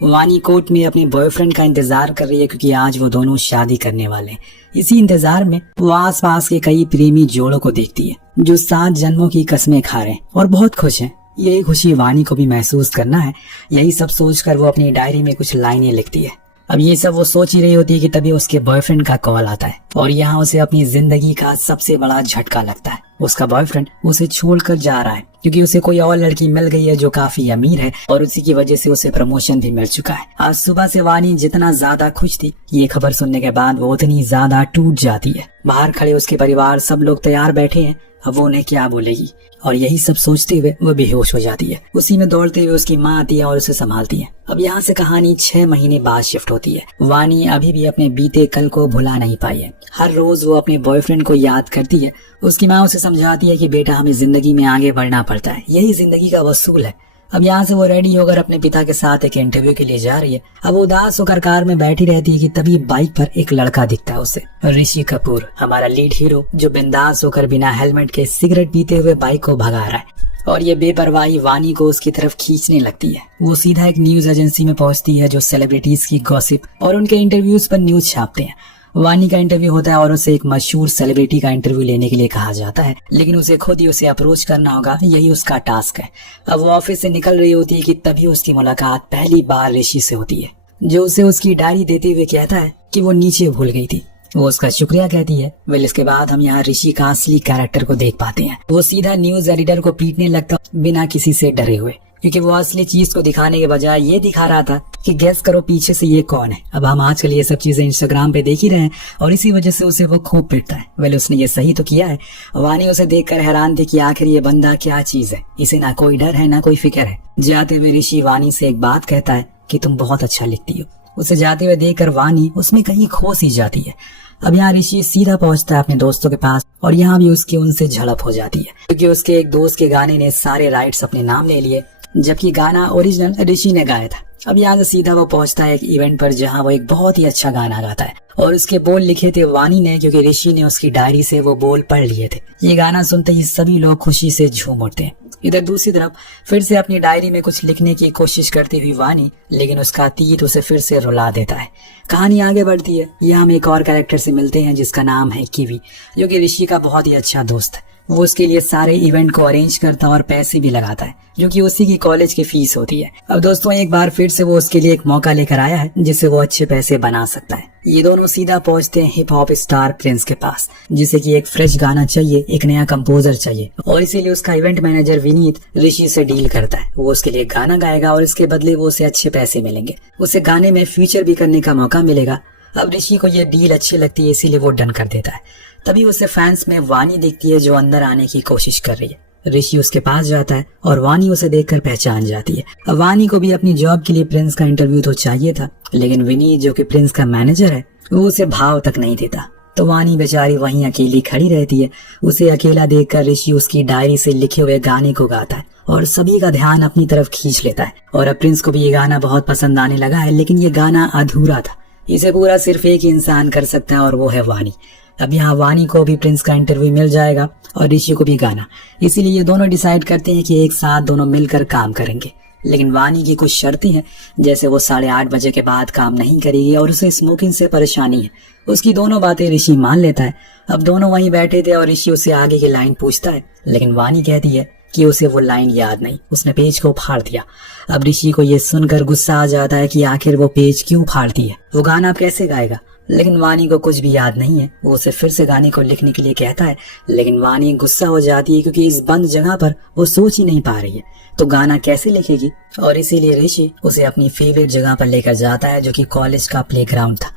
वानी कोर्ट में अपने बॉयफ्रेंड का इंतजार कर रही है क्योंकि आज वो दोनों शादी करने वाले हैं। इसी इंतजार में वो आसपास के कई प्रेमी जोड़ों को देखती है जो 7 जन्मों की कस्में खा रहे हैं और बहुत खुश हैं। यही खुशी वानी को भी महसूस करना है। यही सब सोचकर वो अपनी डायरी में कुछ लाइनें लिखती है। अब ये सब वो सोच ही रही होती है कि तभी उसके बॉयफ्रेंड का कॉल आता है और यहाँ उसे अपनी जिंदगी का सबसे बड़ा झटका लगता है। उसका बॉयफ्रेंड उसे छोड़कर जा रहा है क्योंकि उसे कोई और लड़की मिल गई है जो काफी अमीर है और उसी की वजह से उसे प्रमोशन भी मिल चुका है। आज सुबह से वानी जितना ज्यादा खुश थी, ये खबर सुनने के बाद वो उतनी ज्यादा टूट जाती है। बाहर खड़े उसके परिवार सब लोग तैयार बैठे हैं। अब वो उन्हें क्या बोलेगी और यही सब सोचते हुए वो बेहोश हो जाती है। उसी में दौड़ते हुए उसकी माँ आती है और उसे संभालती है। अब यहाँ से कहानी 6 महीने बाद शिफ्ट होती है। वानी अभी भी अपने बीते कल को भुला नहीं पाई है। हर रोज वो अपने बॉयफ्रेंड को याद करती है। उसकी माँ उसे समझाती है कि बेटा, हमें जिंदगी में आगे बढ़ना पड़ता है, यही जिंदगी का वसूल है। अब यहाँ से वो रेडी होकर अपने पिता के साथ एक इंटरव्यू के लिए जा रही है। अब वो उदास होकर कार में बैठी रहती है कि तभी बाइक पर एक लड़का दिखता है उसे। ऋषि कपूर, हमारा लीड हीरो, जो बिंदास होकर बिना हेलमेट के सिगरेट पीते हुए बाइक को भगा रहा है और ये बेपरवाही वानी को उसकी तरफ खींचने लगती है। वो सीधा एक न्यूज एजेंसी में पहुंचती है जो सेलिब्रिटीज की गॉसिप और उनके इंटरव्यूज पर न्यूज छापते हैं। वानी का इंटरव्यू होता है और उसे एक मशहूर सेलिब्रिटी का इंटरव्यू लेने के लिए कहा जाता है, लेकिन उसे खुद ही उसे अप्रोच करना होगा, यही उसका टास्क है। अब वो ऑफिस से निकल रही होती है कि तभी उसकी मुलाकात पहली बार ऋषि से होती है, जो उसे उसकी डायरी देते हुए कहता है कि वो नीचे भूल गई थी। वो उसका शुक्रिया कहती है। वेल, इसके बाद हम यहाँ ऋषि का असली कैरेक्टर को देख पाते हैं। वो सीधा न्यूज एडिटर को पीटने लगता बिना किसी से डरे हुए, क्योंकि वो असली चीज को दिखाने के बजाय ये दिखा रहा था कि गेस करो पीछे से ये कौन है। अब हम आजकल ये सब चीजें इंस्टाग्राम पे देख ही रहे हैं और इसी वजह से उसे वो खूब पिटता है। वेल, उसने ये सही तो किया है। वानी उसे देखकर हैरान थी कि आखिर ये बंदा क्या चीज है, इसे ना कोई डर है ना कोई फिक्र है। जाते हुए ऋषि वानी से एक बात कहता है कि तुम बहुत अच्छा लिखती हो। उसे जाते हुए देखकर वानी उसमें कहीं खो सी जाती है। अब यहाँ ऋषि सीधा पहुंचता है अपने दोस्तों के पास और यहाँ भी उसकी उनसे झड़प हो जाती है क्योंकि उसके एक दोस्त के गाने ने सारे राइट्स अपने नाम ले लिए, जबकि गाना ओरिजिनल ऋषि ने गाया था। अब यहाँ से सीधा वो पहुंचता है एक इवेंट पर जहाँ वो एक बहुत ही अच्छा गाना गाता है और उसके बोल लिखे थे वानी ने, क्योंकि ऋषि ने उसकी डायरी से वो बोल पढ़ लिए थे। ये गाना सुनते ही सभी लोग खुशी से झूम उठते हैं। इधर दूसरी तरफ फिर से अपनी डायरी में कुछ लिखने की कोशिश करती हुई वानी, लेकिन उसका अतीत उसे फिर से रुला देता है। कहानी आगे बढ़ती है। यहाँ हम एक और कैरेक्टर से मिलते हैं जिसका नाम है किवी, जो कि ऋषि का बहुत ही अच्छा दोस्त है। वो उसके लिए सारे इवेंट को अरेंज करता है और पैसे भी लगाता है, जो कि उसी की कॉलेज की फीस होती है। अब दोस्तों, एक बार फिर से वो उसके लिए एक मौका लेकर आया है जिससे वो अच्छे पैसे बना सकता है। ये दोनों सीधा पहुंचते हैं हिप हॉप स्टार प्रिंस के पास, जिसे कि एक फ्रेश गाना चाहिए, एक नया कंपोजर चाहिए और इसीलिए उसका इवेंट मैनेजर विनीत ऋषि से डील करता है। वो उसके लिए गाना गाएगा और इसके बदले वो उसे अच्छे पैसे मिलेंगे। उसे गाने में फीचर भी करने का मौका मिलेगा। अब ऋषि को ये डील अच्छी लगती है, इसीलिए वो डन कर देता है। तभी उसे फैंस में वानी दिखती है जो अंदर आने की कोशिश कर रही है। ऋषि उसके पास जाता है और वानी उसे देखकर पहचान जाती है। अब वानी को भी अपनी जॉब के लिए प्रिंस का इंटरव्यू तो चाहिए था, लेकिन विनीत जो कि प्रिंस का मैनेजर है वो उसे भाव तक नहीं देता। तो वानी बेचारी वहीं अकेली खड़ी रहती है। उसे अकेला देखकर ऋषि उसकी डायरी से लिखे हुए गाने को गाता है और सभी का ध्यान अपनी तरफ खींच लेता है। और अब प्रिंस को भी ये गाना बहुत पसंद आने लगा है, लेकिन ये गाना अधूरा था। इसे पूरा सिर्फ एक ही इंसान कर सकता है और वो है वानी। अब यहाँ वानी को भी प्रिंस का इंटरव्यू मिल जाएगा और ऋषि को भी गाना, इसीलिए ये दोनों डिसाइड करते हैं कि एक साथ दोनों मिलकर काम करेंगे। लेकिन वानी की कुछ शर्तें हैं, जैसे वो 8:30 बजे के बाद काम नहीं करेगी और उसे स्मोकिंग से परेशानी है। उसकी दोनों बातें ऋषि मान लेता है। अब दोनों वहीं बैठे थे और ऋषि उसे आगे की लाइन पूछता है, लेकिन वानी कहती है कि उसे वो लाइन याद नहीं, उसने पेज को फाड़ दिया। अब ऋषि को ये सुनकर गुस्सा आ जाता है कि आखिर वो पेज क्यों फाड़ती है, वो गाना अब कैसे गाएगा। लेकिन वानी को कुछ भी याद नहीं है। वो उसे फिर से गाने को लिखने के लिए कहता है, लेकिन वानी गुस्सा हो जाती है क्योंकि इस बंद जगह पर वो सोच ही नहीं पा रही है, तो गाना कैसे लिखेगी। और इसीलिए ऋषि उसे अपनी फेवरेट जगह पर लेकर जाता है, जो कि कॉलेज का प्लेग्राउंड था।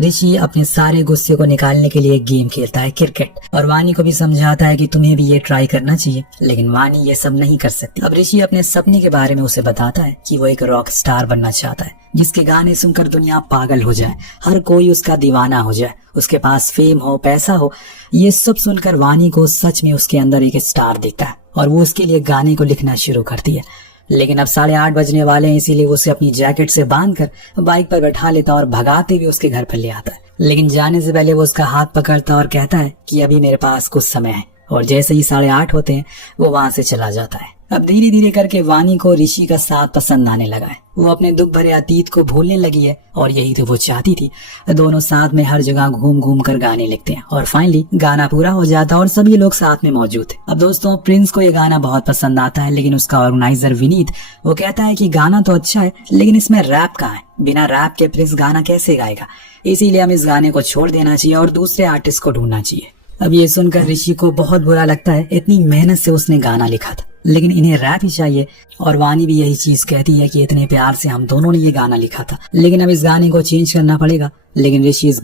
ऋषि अपने सारे गुस्से को निकालने के लिए एक गेम खेलता है, क्रिकेट, और वानी को भी समझाता है कि तुम्हें भी ये ट्राई करना चाहिए, लेकिन वानी ये सब नहीं कर सकती। अब ऋषि अपने सपने के बारे में उसे बताता है कि वो एक रॉक स्टार बनना चाहता है, जिसके गाने सुनकर दुनिया पागल हो जाए, हर कोई उसका दीवाना हो जाए, उसके पास फेम हो, पैसा हो। ये सब सुनकर वानी को सच में उसके अंदर एक स्टार दिखता है और वो उसके लिए गाने को लिखना शुरू करती है। लेकिन अब 8:30 बजने वाले हैं, इसीलिए वो उसे अपनी जैकेट से बांधकर बाइक पर बैठा लेता और भगाते हुए उसके घर पर ले आता है। लेकिन जाने से पहले वो उसका हाथ पकड़ता और कहता है कि अभी मेरे पास कुछ समय है, और जैसे ही 8:30 होते हैं वो वहां से चला जाता है। अब धीरे धीरे करके वानी को ऋषि का साथ पसंद आने लगा है। वो अपने दुख भरे अतीत को भूलने लगी है और यही तो वो चाहती थी। दोनों साथ में हर जगह घूम घूम कर गाने लिखते हैं और फाइनली गाना पूरा हो जाता है और सभी लोग साथ में मौजूद थे। अब दोस्तों प्रिंस को ये गाना बहुत पसंद आता है, लेकिन उसका ऑर्गेनाइजर विनीत वो कहता है कि गाना तो अच्छा है लेकिन इसमें रैप कहाँ है, बिना रैप के प्रिंस गाना कैसे गाएगा, इसीलिए हम इस गाने को छोड़ देना चाहिए और दूसरे आर्टिस्ट को ढूंढना चाहिए। अब ये सुनकर ऋषि को बहुत बुरा लगता है, इतनी मेहनत से उसने गाना लिखा था लेकिन इन्हें रैप ही चाहिए। और वानी भी यही चीज कहती है कि इतने प्यार से हम दोनों ने ये गाना लिखा था, लेकिन अब इस गाने को चेंज करना पड़ेगा। लेकिन ऋषि इस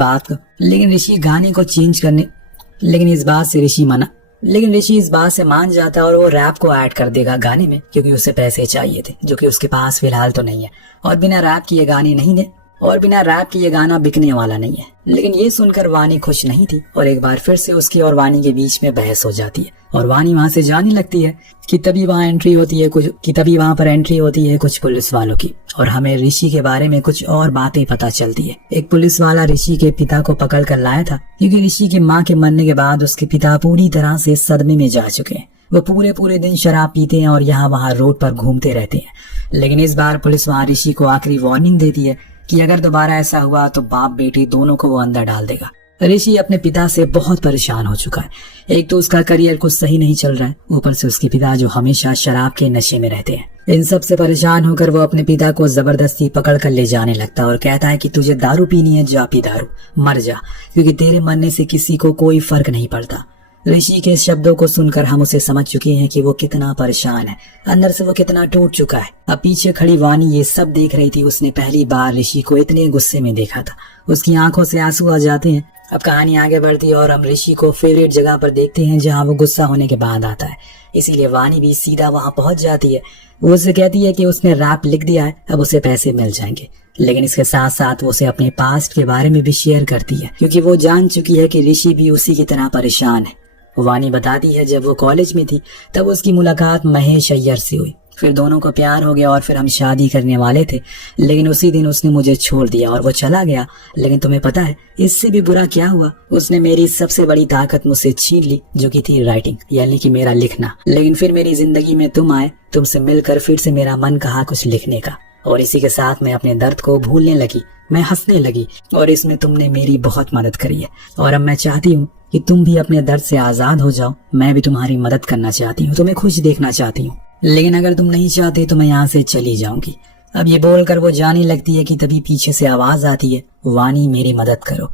बात से मान जाता है और वो रैप को ऐड कर देगा गाने में, क्योंकि उसे पैसे चाहिए थे जो कि उसके पास फिलहाल तो नहीं है और बिना रैप की ये गाना बिकने वाला नहीं है। लेकिन ये सुनकर वानी खुश नहीं थी और एक बार फिर से उसकी और वानी के बीच में बहस हो जाती है और वानी वहां से जाने लगती है कि तभी वहां पर एंट्री होती है कुछ पुलिस वालों की और हमें ऋषि के बारे में कुछ और बातें पता चलती है। एक पुलिस वाला ऋषि के पिता को पकड़ कर लाया था, क्योंकि ऋषि की माँ के मरने के बाद उसके पिता पूरी तरह से सदमे में जा चुके हैं। वो पूरे दिन शराब पीते हैं और यहाँ वहाँ रोड पर घूमते रहते हैं। लेकिन इस बार पुलिस वहाँ ऋषि को आखिरी वार्निंग देती है कि अगर दोबारा ऐसा हुआ तो बाप बेटी दोनों को वो अंदर डाल देगा। ऋषि अपने पिता से बहुत परेशान हो चुका है। एक तो उसका करियर कुछ सही नहीं चल रहा है, ऊपर से उसके पिता जो हमेशा शराब के नशे में रहते हैं। इन सब से परेशान होकर वो अपने पिता को जबरदस्ती पकड़ कर ले जाने लगता है और कहता है कि तुझे दारू पीनी है, जा पी दारू, मर जा, क्योंकि तेरे मरने से किसी को कोई फर्क नहीं पड़ता। ऋषि के शब्दों को सुनकर हम उसे समझ चुके हैं कि वो कितना परेशान है, अंदर से वो कितना टूट चुका है। अब पीछे खड़ी वानी ये सब देख रही थी। उसने पहली बार ऋषि को इतने गुस्से में देखा था, उसकी आंखों से आंसू आ जाते हैं। अब कहानी आगे बढ़ती है और हम ऋषि को फेवरेट जगह पर देखते हैं जहाँ वो गुस्सा होने के बाद आता है, इसीलिए वानी भी सीधा वहाँ पहुंच जाती है। वो उसे कहती है कि उसने रैप लिख दिया है, अब उसे पैसे मिल जाएंगे। लेकिन इसके साथ साथ वो उसे अपने पास्ट के बारे में भी शेयर करती है, क्योंकि वो जान चुकी है कि ऋषि भी उसी की तरह परेशान है। वानी बताती है जब वो कॉलेज में थी तब उसकी मुलाकात महेश अय्यर से हुई, फिर दोनों को प्यार हो गया और फिर हम शादी करने वाले थे, लेकिन उसी दिन उसने मुझे छोड़ दिया और वो चला गया। लेकिन तुम्हें पता है इससे भी बुरा क्या हुआ? उसने मेरी सबसे बड़ी ताकत मुझसे छीन ली, जो कि थी राइटिंग, यानी कि मेरा लिखना। लेकिन फिर मेरी जिंदगी में तुम आए, तुमसे मिलकर फिर से मेरा मन कहा कुछ लिखने का, और इसी के साथ मैं अपने दर्द को भूलने लगी, मैं हंसने लगी और इसमें तुमने मेरी बहुत मदद करी है। और अब मैं चाहती हूँ कि तुम भी अपने दर्द से आजाद हो जाओ। मैं भी तुम्हारी मदद करना चाहती हूँ, तुम्हें खुश देखना चाहती हूँ, लेकिन अगर तुम नहीं चाहते तो मैं यहाँ से चली जाऊंगी। अब ये बोलकर वो जाने लगती है कि तभी पीछे से आवाज आती है, वानी मेरी मदद करो।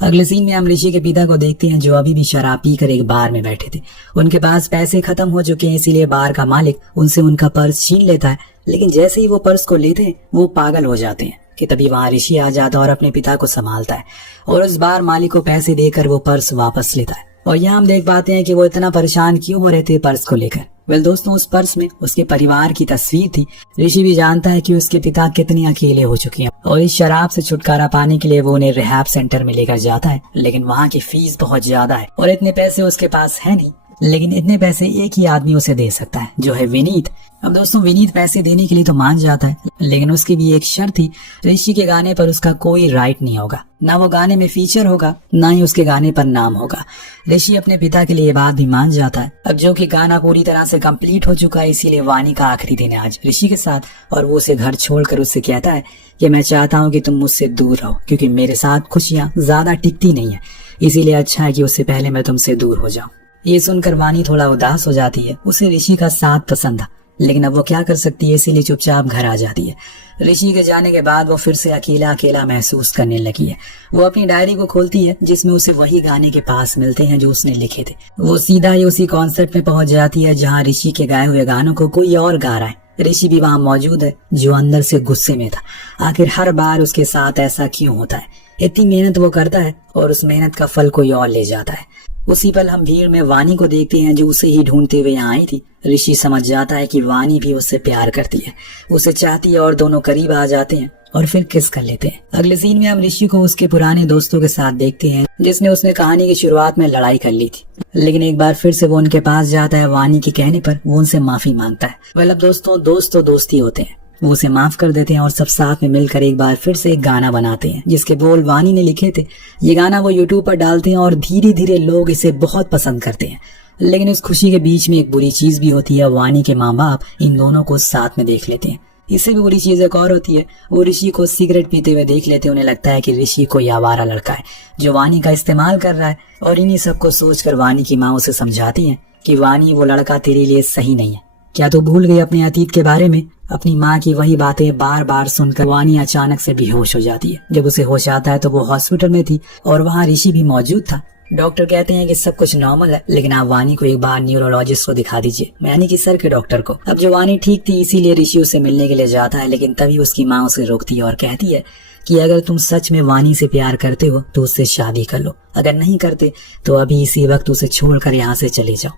अगले सीन में हम ऋषि के पिता को देखते हैं जो अभी भी शराब पीकर एक बार में बैठे थे। उनके पास पैसे खत्म हो चुके हैं, इसीलिए बार का मालिक उनसे उनका पर्स छीन लेता है। लेकिन जैसे ही वो पर्स को लेते हैं वो पागल हो जाते हैं कि तभी वहां ऋषि आ जाता है और अपने पिता को संभालता है और उस बार मालिक को पैसे देकर वो पर्स वापस लेता है। और यहाँ हम देख पाते हैं कि वो इतना परेशान क्यों हो रहे थे पर्स को लेकर। वेल दोस्तों, उस पर्स में उसके परिवार की तस्वीर थी। ऋषि भी जानता है कि उसके पिता कितने अकेले हो चुके हैं और इस शराब से छुटकारा पाने के लिए वो उन्हें रिहैब सेंटर में लेकर जाता है, लेकिन वहाँ की फीस बहुत ज्यादा है और इतने पैसे उसके पास है नहीं। लेकिन इतने पैसे एक ही आदमी उसे दे सकता है, जो है विनीत। अब दोस्तों, विनीत पैसे देने के लिए तो मान जाता है, लेकिन उसकी भी एक शर्त थी, ऋषि के गाने पर उसका कोई राइट नहीं होगा, ना वो गाने में फीचर होगा, ना ही उसके गाने पर नाम होगा। ऋषि अपने पिता के लिए ये बात भी मान जाता है। अब जो कि गाना पूरी तरह से कंप्लीट हो चुका है, इसीलिए वानी का आखिरी दिन है आज ऋषि के साथ, और वो उसे घर छोड़कर उससे कहता है कि मैं चाहता हूँ कि तुम मुझसे दूर रहो, क्योंकि मेरे साथ खुशियाँ ज्यादा टिकती नहीं है, इसीलिए अच्छा है कि उससे पहले मैं तुमसे दूर हो जाऊँ। ये सुनकर वानी थोड़ा उदास हो जाती है। उसे ऋषि का साथ पसंद था, लेकिन अब वो क्या कर सकती है, इसीलिए चुपचाप घर आ जाती है। ऋषि के जाने के बाद वो फिर से अकेला अकेला महसूस करने लगी है। वो अपनी डायरी को खोलती है जिसमें उसे वही गाने के पास मिलते हैं जो उसने लिखे थे। वो सीधा ही उसी कॉन्सर्ट में पहुंच जाती है जहाँ ऋषि के गाए हुए गानों को कोई और गा रहा है। ऋषि भी वहाँ मौजूद है, जो अंदर से गुस्से में था। आखिर हर बार उसके साथ ऐसा क्यों होता है? इतनी मेहनत वो करता है और उस मेहनत का फल कोई और ले जाता है। उसी पल हम भीड़ में वानी को देखते हैं जो उसे ही ढूंढते हुए यहाँ आई थी। ऋषि समझ जाता है कि वानी भी उससे प्यार करती है, उसे चाहती है, और दोनों करीब आ जाते हैं और फिर किस कर लेते हैं। अगले सीन में हम ऋषि को उसके पुराने दोस्तों के साथ देखते हैं जिसने उसने कहानी की शुरुआत में लड़ाई कर ली थी, लेकिन एक बार फिर से वो उनके पास जाता है। वानी के कहने पर वो उनसे माफी मांगता है। वेल अब दोस्तों, दोस्त तो दोस्ती होते हैं। वो उसे माफ कर देते हैं और सब साथ में मिलकर एक बार फिर से एक गाना बनाते हैं जिसके बोल वानी ने लिखे थे। ये गाना वो यूट्यूब पर डालते हैं और धीरे धीरे लोग इसे बहुत पसंद करते हैं। लेकिन उस खुशी के बीच में एक बुरी चीज भी होती है। वानी के माँ बाप इन दोनों को साथ में देख लेते हैं। इससे भी बुरी चीज एक और होती है, वो ऋषि को सिगरेट पीते हुए देख लेते हैं। उन्हें लगता है कि ऋषि कोई आवारा लड़का है जो वानी का इस्तेमाल कर रहा है। और इन्हीं सबको सोचकर वानी की माँ उसे समझाती है कि वानी, वो लड़का तेरे लिए सही नहीं है। क्या तू भूल गई अपने अतीत के बारे में? अपनी माँ की वही बातें बार बार सुनकर वानी अचानक से बेहोश हो जाती है। जब उसे होश आता है तो वो हॉस्पिटल में थी और वहाँ ऋषि भी मौजूद था। डॉक्टर कहते हैं कि सब कुछ नॉर्मल है, लेकिन आप वानी को एक बार न्यूरोलॉजिस्ट को दिखा दीजिए, यानी कि सर के डॉक्टर को। अब जो वानी ठीक थी, इसीलिए ऋषि उसे मिलने के लिए जाता है, लेकिन तभी उसकी माँ उसे रोकती है और कहती है कि अगर तुम सच में वानी से प्यार करते हो तो उससे शादी कर लो, अगर नहीं करते तो अभी इसी वक्त उसे छोड़कर यहाँ से चले जाओ,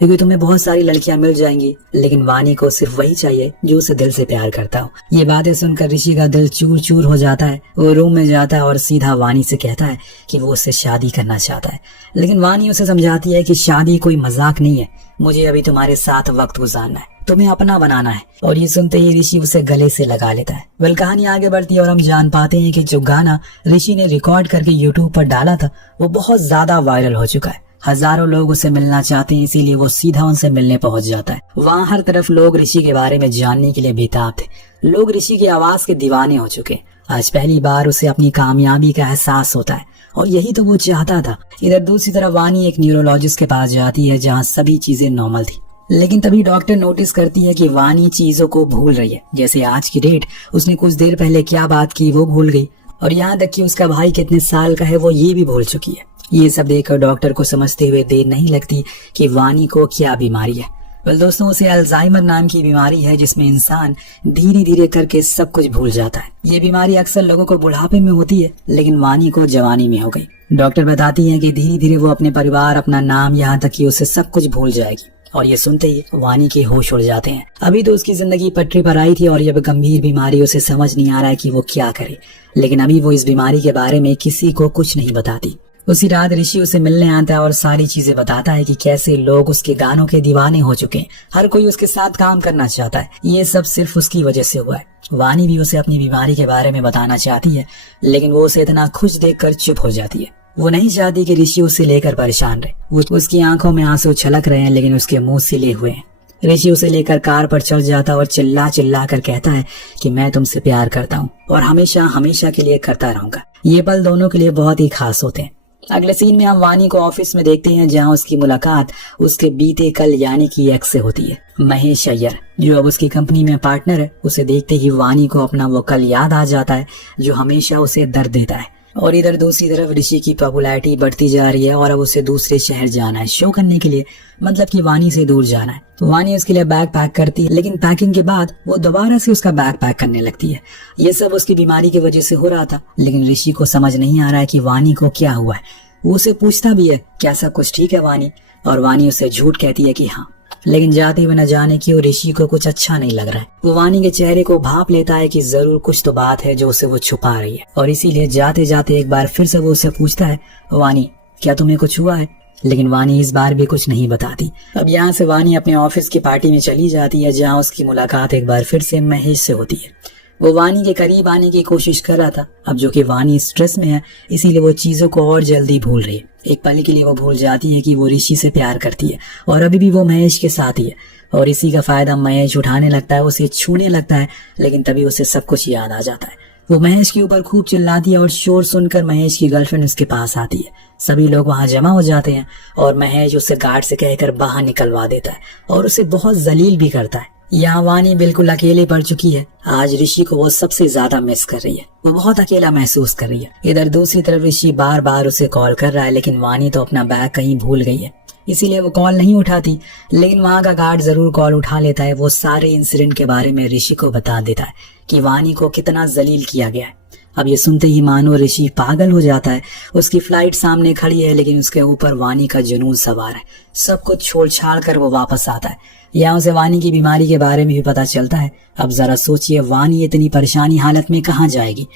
क्योंकि तुम्हें बहुत सारी लड़कियां मिल जाएंगी, लेकिन वानी को सिर्फ वही चाहिए जो उसे दिल से प्यार करता हो। ये बातें सुनकर ऋषि का दिल चूर चूर हो जाता है। वो रूम में जाता है और सीधा वानी से कहता है कि वो उससे शादी करना चाहता है। लेकिन वानी उसे समझाती है कि शादी कोई मजाक नहीं है, मुझे अभी तुम्हारे साथ वक्त गुजारना है, तुम्हें अपना बनाना है। और ये सुनते ही ऋषि उसे गले से लगा लेता है। वेल, कहानी आगे बढ़ती है और हम जान पाते हैं कि जो गाना ऋषि ने रिकॉर्ड करके यूट्यूब पर डाला था वो बहुत ज्यादा वायरल हो चुका है। हजारों लोग उसे मिलना चाहते हैं, इसीलिए वो सीधा उनसे मिलने पहुंच जाता है। वहाँ हर तरफ लोग ऋषि के बारे में जानने के लिए बेताब थे। लोग ऋषि की आवाज के दीवाने हो चुके। आज पहली बार उसे अपनी कामयाबी का एहसास होता है और यही तो वो चाहता था। इधर दूसरी तरफ वानी एक न्यूरोलॉजिस्ट के पास जाती है जहाँ सभी चीजें नॉर्मल थी, लेकिन तभी डॉक्टर नोटिस करती है कि वानी चीजों को भूल रही है। जैसे आज की डेट, उसने कुछ देर पहले क्या बात की वो भूल गई, और यहाँ तक कि उसका भाई कितने साल का है वो ये भी भूल चुकी है। ये सब देखकर डॉक्टर को समझते हुए देर नहीं लगती कि वानी को क्या बीमारी है। वेल दोस्तों, उसे अल्जाइमर नाम की बीमारी है जिसमें इंसान धीरे धीरे करके सब कुछ भूल जाता है। ये बीमारी अक्सर लोगों को बुढ़ापे में होती है, लेकिन वानी को जवानी में हो गई। डॉक्टर बताती है कि धीरे धीरे वो अपने परिवार, अपना नाम, यहाँ तक कि उसे सब कुछ भूल जाएगी। और ये सुनते ही वानी के होश उड़ जाते हैं। अभी तो उसकी जिंदगी पटरी पर आई थी और ये गंभीर बीमारी उसे समझ नहीं आ रहा है कि वो क्या करे, लेकिन अभी वो इस बीमारी के बारे में किसी को कुछ नहीं बताती। उसी रात ऋषि उसे मिलने आता है और सारी चीजें बताता है कि कैसे लोग उसके गानों के दीवाने हो चुके हैं। हर कोई उसके साथ काम करना चाहता है। ये सब सिर्फ उसकी वजह से हुआ है। वानी भी उसे अपनी बीमारी के बारे में बताना चाहती है, लेकिन वो उसे इतना खुश देखकर चुप हो जाती है। वो नहीं चाहती कि ऋषि उसे लेकर परेशान रहे। उसकी आंखों में आंसू छलक रहे हैं, लेकिन उसके मुंह सिले हुए हैं। ऋषि उसे लेकर कार पर चढ़ जाता है और चिल्ला चिल्ला कर कहता है कि मैं तुमसे प्यार करता हूँ और हमेशा हमेशा के लिए करता रहूंगा। ये पल दोनों के लिए बहुत ही खास होते हैं। अगले सीन में हम वानी को ऑफिस में देखते हैं, जहां उसकी मुलाकात उसके बीते कल यानी कि एक्स से होती है, महेश अय्यर, जो अब उसकी कंपनी में पार्टनर है। उसे देखते ही वानी को अपना वो कल याद आ जाता है जो हमेशा उसे दर्द देता है। और इधर दूसरी तरफ ऋषि की पॉपुलैरिटी बढ़ती जा रही है और अब उसे दूसरे शहर जाना है शो करने के लिए, मतलब कि वानी से दूर जाना है। तो वानी उसके लिए बैग पैक करती है, लेकिन पैकिंग के बाद वो दोबारा से उसका बैग पैक करने लगती है। ये सब उसकी बीमारी की वजह से हो रहा था, लेकिन ऋषि को समझ नहीं आ रहा है कि वानी को क्या हुआ है। वो उसे पूछता भी है क्या सब कुछ ठीक है वानी, और वानी उसे झूठ कहती है कि हाँ, लेकिन जाते हुए न जाने की ऋषि को कुछ अच्छा नहीं लग रहा है। वो वानी के चेहरे को भांप लेता है कि जरूर कुछ तो बात है जो उसे वो छुपा रही है, और इसीलिए जाते जाते एक बार फिर से वो उसे पूछता है, वानी क्या तुम्हें कुछ हुआ है? लेकिन वानी इस बार भी कुछ नहीं बताती। अब यहाँ से वानी अपने ऑफिस की पार्टी में चली जाती है, जहाँ उसकी मुलाकात एक बार फिर से महेश से होती है। वो वानी के करीब आने की कोशिश कर रहा था, अब जो कि वानी स्ट्रेस में है, इसीलिए वो चीजों को और जल्दी भूल रही है। एक पल के लिए वो भूल जाती है कि वो ऋषि से प्यार करती है और अभी भी वो महेश के साथ ही है, और इसी का फायदा महेश उठाने लगता है, उसे छूने लगता है। लेकिन तभी उसे सब कुछ याद आ जाता है। वो महेश के ऊपर खूब चिल्लाती है और शोर सुनकर महेश की गर्लफ्रेंड उसके पास आती है। सभी लोग वहां जमा हो जाते हैं और महेश उसे गार्ड से कहकर बाहर निकलवा देता है और उसे बहुत जलील भी करता है। यहाँ वानी बिल्कुल अकेले पड़ चुकी है। आज ऋषि को वो सबसे ज्यादा मिस कर रही है, वो बहुत अकेला महसूस कर रही है। इधर दूसरी तरफ ऋषि बार बार उसे कॉल कर रहा है, लेकिन वानी तो अपना बैग कहीं भूल गई है, इसीलिए वो कॉल नहीं उठाती। लेकिन वहाँ का गार्ड जरूर कॉल उठा लेता है। वो सारे इंसिडेंट के बारे में ऋषि को बता देता है कि वानी को कितना जलील किया गया है। अब ये सुनते ही मानो ऋषि पागल हो जाता है। उसकी फ्लाइट सामने खड़ी है, लेकिन उसके ऊपर वानी का जुनून सवार है। सब कुछ छोड़ छाड़ कर वो वापस आता है। यहाँ उसे वानी की बीमारी के बारे में भी पता चलता है। अब जरा सोचिए, वानी इतनी परेशानी हालत में कहाँ जाएगी?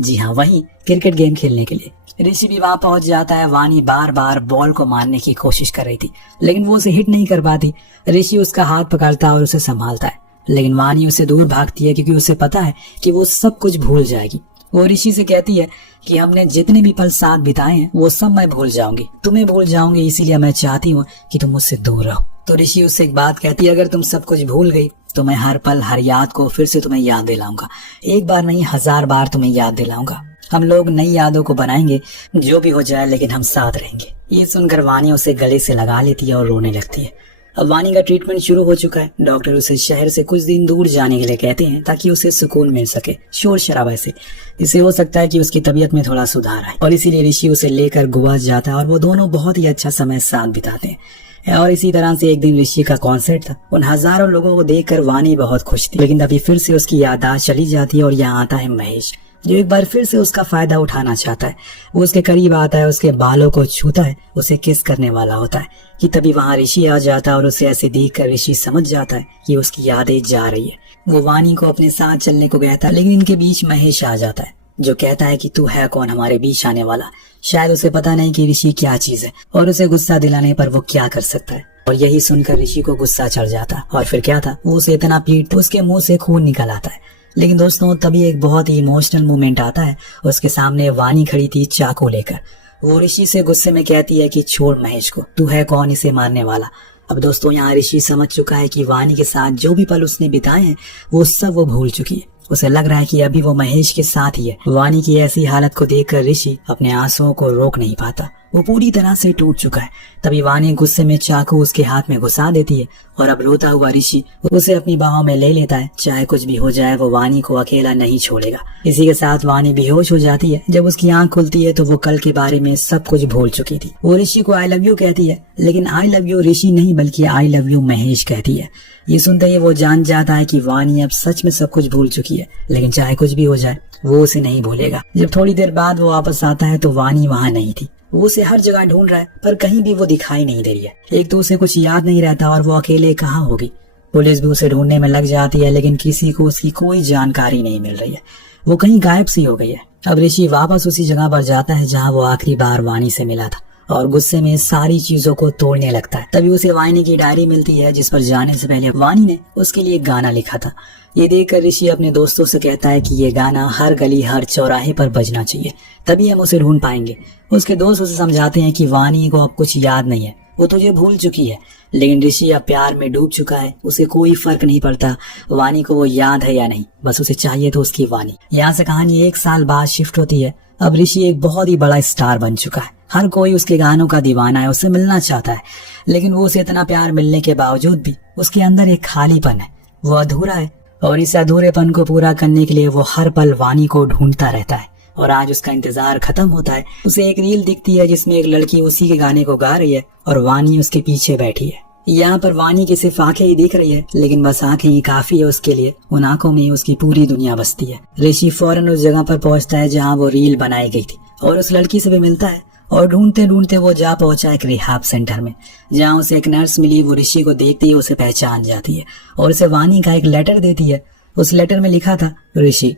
जी हाँ, वहीं क्रिकेट गेम खेलने के लिए। ऋषि भी वहां पहुंच जाता है। वानी बार बार बॉल को मारने की कोशिश कर रही थी, लेकिन वो उसे हिट नहीं कर पाती। ऋषि उसका हाथ पकड़ता है और उसे संभालता है, लेकिन वानी उसे दूर भागती है क्योंकि उसे पता है कि वो सब कुछ भूल जाएगी। वो ऋषि से कहती है कि हमने जितने भी पल साथ बिताए हैं वो सब मैं भूल जाऊंगी, तुम्हें भूल जाऊंगी, इसीलिए मैं चाहती हूँ कि तुम मुझसे दूर रहो। तो ऋषि उससे एक बात कहती है, अगर तुम सब कुछ भूल गई तो मैं हर पल हर याद को फिर से तुम्हें याद दिलाऊंगा, एक बार नहीं 1000 बार तुम्हें याद दिलाऊंगा। हम लोग नई यादों को बनाएंगे, जो भी हो जाए लेकिन हम साथ रहेंगे। ये सुनकर वानी उसे गले से लगा लेती है और रोने लगती है। अब वानी का ट्रीटमेंट शुरू हो चुका है। डॉक्टर उसे शहर से कुछ दिन दूर जाने के लिए कहते हैं ताकि उसे सुकून मिल सके शोर शराबे से। इससे हो सकता है कि उसकी तबीयत में थोड़ा सुधार आए, और इसीलिए ऋषि उसे लेकर गोवा जाता है और वो दोनों बहुत ही अच्छा समय साथ बिताते हैं। और इसी तरह से एक दिन ऋषि का कॉन्सर्ट था। उन हजारों लोगों को देखकर वानी बहुत खुश थी, लेकिन अभी फिर से उसकी याददाश्त चली जाती है और यहाँ आता है महेश, जो एक बार फिर से उसका फायदा उठाना चाहता है। वो उसके करीब आता है, उसके बालों को छूता है, उसे किस करने वाला होता है कि तभी वहाँ ऋषि आ जाता है और उसे ऐसे देखकर ऋषि समझ जाता है कि उसकी यादें जा रही है। वो वानी को अपने साथ चलने को कहता है, लेकिन इनके बीच महेश आ जाता है, जो कहता है कि तू है कौन हमारे बीच आने वाला। शायद उसे पता नहीं कि ऋषि क्या चीज है और उसे गुस्सा दिलाने पर वो क्या कर सकता है। और यही सुनकर ऋषि को गुस्सा चढ़ जाता। और फिर क्या था, वो उसे इतना पीटता उसके मुंह से खून निकल आता है। लेकिन दोस्तों तभी एक बहुत ही इमोशनल मोमेंट आता है। उसके सामने वानी खड़ी थी चाकू लेकर। वो ऋषि से गुस्से में कहती है कि छोड़ महेश को, तू है कौन इसे मारने वाला। अब दोस्तों यहाँ ऋषि समझ चुका है कि वानी के साथ जो भी पल उसने बिताए हैं वो सब वो भूल चुकी है। उसे लग रहा है कि अभी वो महेश के साथ ही है। वानी की ऐसी हालत को देखकर ऋषि अपने आंसुओं को रोक नहीं पाता, वो पूरी तरह से टूट चुका है। तभी वानी गुस्से में चाकू उसके हाथ में घुसा देती है और अब रोता हुआ ऋषि उसे अपनी बाहों में ले लेता है। चाहे कुछ भी हो जाए वो वानी को अकेला नहीं छोड़ेगा। इसी के साथ वानी बेहोश हो जाती है। जब उसकी आंख खुलती है तो वो कल के बारे में सब कुछ भूल चुकी थी। वो ऋषि को आई लव यू कहती है, लेकिन आई लव यू ऋषि नहीं बल्कि आई लव यू महेश कहती है। ये सुनते ही वो जान जाता है कि वानी अब सच में सब कुछ भूल चुकी है, लेकिन चाहे कुछ भी हो जाए वो उसे नहीं भूलेगा। जब थोड़ी देर बाद वो वापस आता है तो वानी वहाँ नहीं थी। वो उसे हर जगह ढूंढ रहा है पर कहीं भी वो दिखाई नहीं दे रही है। एक तो उसे कुछ याद नहीं रहता और वो अकेले कहाँ होगी। पुलिस भी उसे ढूंढने में लग जाती है, लेकिन किसी को उसकी कोई जानकारी नहीं मिल रही है। वो कहीं गायब सी हो गई है। अब ऋषि वापस उसी जगह पर जाता है जहाँ वो आखिरी बार वानी से मिला था और गुस्से में सारी चीजों को तोड़ने लगता है। तभी उसे वानी की डायरी मिलती है जिस पर जाने से पहले वानी ने उसके लिए गाना लिखा था। ये देखकर ऋषि अपने दोस्तों से कहता है कि ये गाना हर गली हर चौराहे पर बजना चाहिए, तभी हम उसे ढूंढ पाएंगे। उसके दोस्त उसे समझाते हैं कि वानी को अब कुछ याद नहीं है, वो तुझे भूल चुकी है। लेकिन ऋषि अब प्यार में डूब चुका है, उसे कोई फर्क नहीं पड़ता वानी को वो याद है या नहीं, बस उसे चाहिए तो उसकी वानी। यहाँ से कहानी 1 साल बाद शिफ्ट होती है। अब ऋषि एक बहुत ही बड़ा स्टार बन चुका है। हर कोई उसके गानों का दीवाना है, उससे मिलना चाहता है। लेकिन वो उसे इतना प्यार मिलने के बावजूद भी उसके अंदर एक खालीपन है, वो अधूरा है। और इस अधूरेपन को पूरा करने के लिए वो हर पल वानी को ढूंढता रहता है। और आज उसका इंतजार खत्म होता है। उसे एक रील दिखती है जिसमें एक लड़की उसी के गाने को गा रही है और वानी उसके पीछे बैठी है। यहाँ पर वानी की सिर्फ आंखें ही दिख रही है, लेकिन बस आंखें ही काफी है उसके लिए। उन आंखों में उसकी पूरी दुनिया बसती है। ऋषि फौरन उस जगह पर पहुंचता है जहाँ वो रील बनाई गई थी और उस लड़की से भी मिलता है। और ढूंढते ढूंढते वो जा पहुंचा एक रिहाब सेंटर में, जहाँ उसे एक नर्स मिली। वो ऋषि को देखते ही उसे पहचान जाती है और उसे वानी का एक लेटर देती है। उस लेटर में लिखा था, ऋषि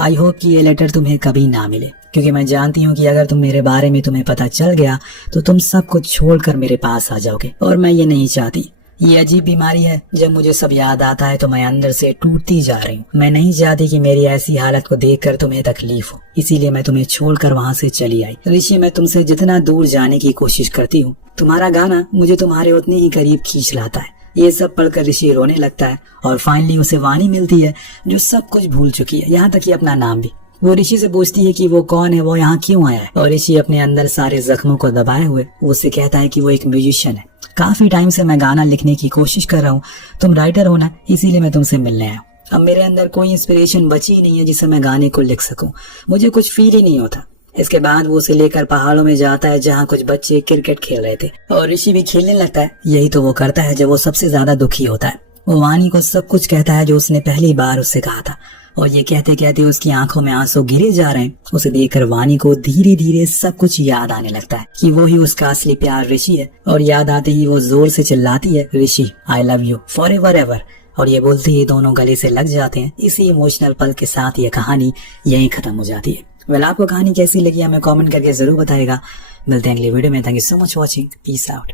आई होप कि ये लेटर तुम्हें कभी ना मिले, क्योंकि मैं जानती हूँ कि अगर तुम मेरे बारे में तुम्हें पता चल गया तो तुम सब कुछ छोड़कर मेरे पास आ जाओगे, और मैं ये नहीं चाहती। ये अजीब बीमारी है, जब मुझे सब याद आता है तो मैं अंदर से टूटती जा रही हूँ। मैं नहीं चाहती कि मेरी ऐसी हालत को देखकर तुम्हें तकलीफ हो, इसीलिए मैं तुम्हें छोड़कर वहाँ से चली आई। ऋषि, मैं तुमसे जितना दूर जाने की कोशिश करती हूँ, तुम्हारा गाना मुझे तुम्हारे उतने ही करीब खींच लाता है। ये सब पढ़कर ऋषि रोने लगता है और फाइनली उसे वानी मिलती है जो सब कुछ भूल चुकी है, यहाँ तक कि अपना नाम भी। वो ऋषि से पूछती है कि वो कौन है, वो यहाँ क्यों आया है। और ऋषि अपने अंदर सारे जख्मों को दबाए हुए उससे कहता है कि वो एक म्यूजिशियन है। काफी टाइम से मैं गाना लिखने की कोशिश कर रहा हूँ, तुम राइटर हो ना, इसीलिए मैं तुमसे मिलने आया। अब मेरे अंदर कोई इंस्पिरेशन बची ही नहीं है जिससे मैं गाने को लिख सकूं, मुझे कुछ फील ही नहीं होता। इसके बाद वो उसे लेकर पहाड़ों में जाता है जहाँ कुछ बच्चे क्रिकेट खेल रहे थे और ऋषि भी खेलने लगता है। यही तो वो करता है जब वो सबसे ज्यादा दुखी होता है। वो वानी को सब कुछ कहता है जो उसने पहली बार उससे कहा था, और ये कहते कहते उसकी आंखों में आंसू गिरे जा रहे हैं। उसे देखकर वानी को धीरे धीरे सब कुछ याद आने लगता है कि वो ही उसका असली प्यार ऋषि है। और याद आते ही वो जोर से चिल्लाती है, Rishi I love you for ever ever. और ये बोलते ही दोनों गले से लग जाते हैं। इसी इमोशनल पल के साथ ये कहानी यहीं खत्म हो जाती है। वेल, आपको कहानी कैसी लगी हमें कमेंट करके जरूर बताएगा। मिलते हैं अगली वीडियो में। Thank you so much watching, peace out.